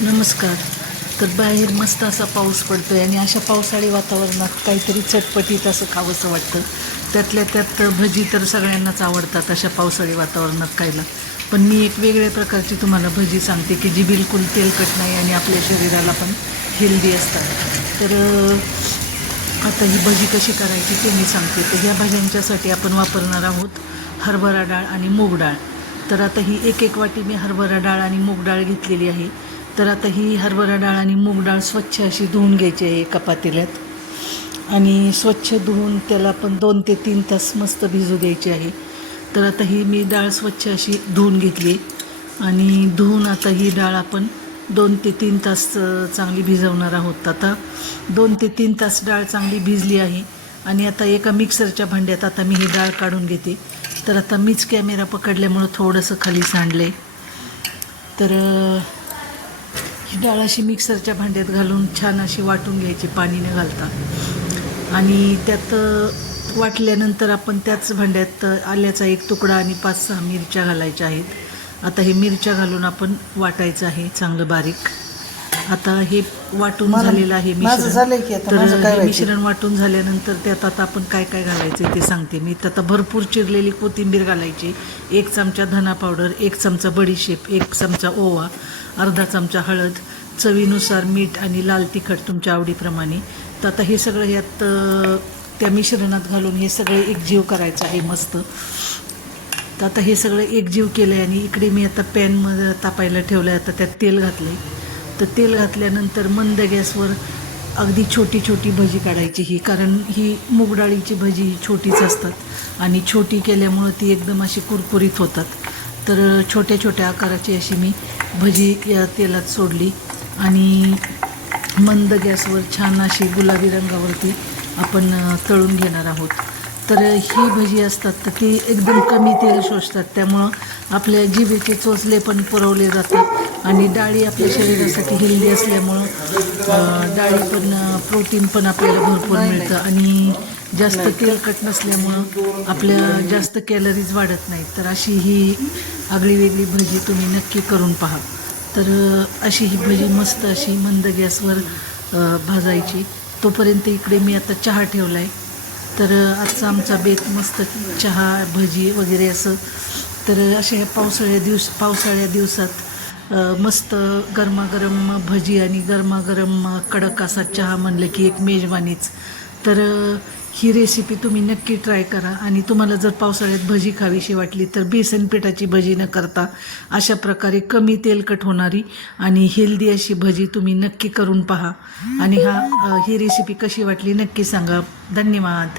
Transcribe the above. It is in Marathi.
नमस्कार. तर बाहेर मस्त असा पाऊस पडतोय आणि अशा पावसाळी वातावरणात काहीतरी चटपटीत असं खावंसं वाटतं. त्यातल्या त्यात भजी तर सगळ्यांनाच आवडतात अशा पावसाळी वातावरणात खायला. पण मी एक वेगळ्या प्रकारची तुम्हाला भजी सांगते की जी बिलकुल तेलकट नाही आणि आपल्या शरीराला पण हेल्दी असतात. तर आता ही भजी कशी करायची ते मी सांगते. तर ह्या भाज्यांच्यासाठी आपण वापरणार आहोत हरभरा डाळ आणि मूग डाळ. तर आता ही एक वाटी मी हरभरा डाळ आणि मूग डाळ घेतलेली आहे. तर आता ही हरभरा डाळ आणि मूग डाळ स्वच्छ अशी धुवून घ्यायची आहे एका पातेल्यात आणि स्वच्छ धुवून त्याला पण 2 ते 3 तास मस्त भिजू द्यायची आहे. तर आता ही मी डाळ स्वच्छ अशी धुवून घेतली आणि धुवून आता ही डाळ आपण 2 ते 3 तास चांगली भिजवणार आहोत. आता 2 ते 3 तास डाळ चांगली भिजली आहे आणि आता एका मिक्सरच्या भांड्यात आता मी ही डाळ काढून घेते. तर आता मीच कॅमेरा पकडल्यामुळं थोडंसं खाली सांडले. तर ही डाळ अशी मिक्सरच्या भांड्यात घालून छान अशी वाटून घ्यायची पाणी न घालता आणि त्यात वाटल्यानंतर आपण त्याच भांड्यात आल्याचा एक तुकडा आणि 5-6 मिरच्या घालायच्या आहेत. आता हे मिरच्या घालून आपण वाटायचं आहे चांगलं बारीक. आता हे वाटून झालेलं आहे मिश्रण. तर हे मिश्रण वाटून झाल्यानंतर त्यात आता आपण काय काय घालायचं ते सांगते मी. तर आता भरपूर चिरलेली कोथिंबीर घालायची, 1 चमचा धना पावडर, 1 चमचा बडीशेप, 1 चमचा ओवा, अर्धा चमचा हळद, चवीनुसार मीठ आणि लाल तिखट तुमच्या आवडीप्रमाणे. तर आता हे सगळं यात त्या मिश्रणात घालून हे सगळं एकजीव करायचं आहे मस्त. तर आता हे सगळं एकजीव केलं आहे आणि इकडे मी आता पॅनमध्ये तापायला ठेवलं आहे. आता त्यात तेल घातलं आहे. तर तेल घातल्यानंतर मंद गॅसवर अगदी छोटी छोटी भजी काढायची ही, कारण ही मूग डाळीची भजी ही छोटीच असतात आणि छोटी केल्यामुळं ती एकदम अशी कुरकुरीत होतात. तर छोट्या छोट्या आकाराची अशी मी भजी या तेलात सोडली आणि मंद गॅसवर छान अशी गुलाबी रंगावरती आपण तळून घेणार आहोत. तर ही भजी असतात तर ती एकदम कमी तेल शोषतात, त्यामुळं आपल्या जिभेचे चोचले पण पुरवले जातात आणि डाळी आपल्या शरीरासाठी हेल्दी असल्यामुळं डाळी पण प्रोटीन पण आपल्याला भरपूर मिळतं आणि जास्त तेलकट नसल्यामुळं आपल्या जास्त कॅलरीज वाढत नाहीत. तर अशी ही आगळीवेगळी भजी तुम्ही नक्की करून पहा. तर अशी ही भजी मस्त अशी मंद गॅसवर भाजायची. तोपर्यंत इकडे मी आता चहा ठेवला आहे. तर आजचा आमचा बेत मस्त चहा भजी वगैरे असं. तर अशा ह्या पावसाळ्या दिवसात मस्त गरमागरम भजी आणि गरमागरम कडक असा चहा म्हणलं की एक मेजवानीच. तर ही रेसिपी तुम्ही नक्की ट्राय करा आणि तुम्हाला जर पावसाळ्यात भजी खावीशी वाटली तर बेसन पिठाची भजी न करता अशा प्रकारे कमी तेलकट होणारी आणि हेल्दी अशी भजी तुम्ही नक्की करून पहा आणि ही रेसिपी कशी वाटली नक्की सांगा. धन्यवाद.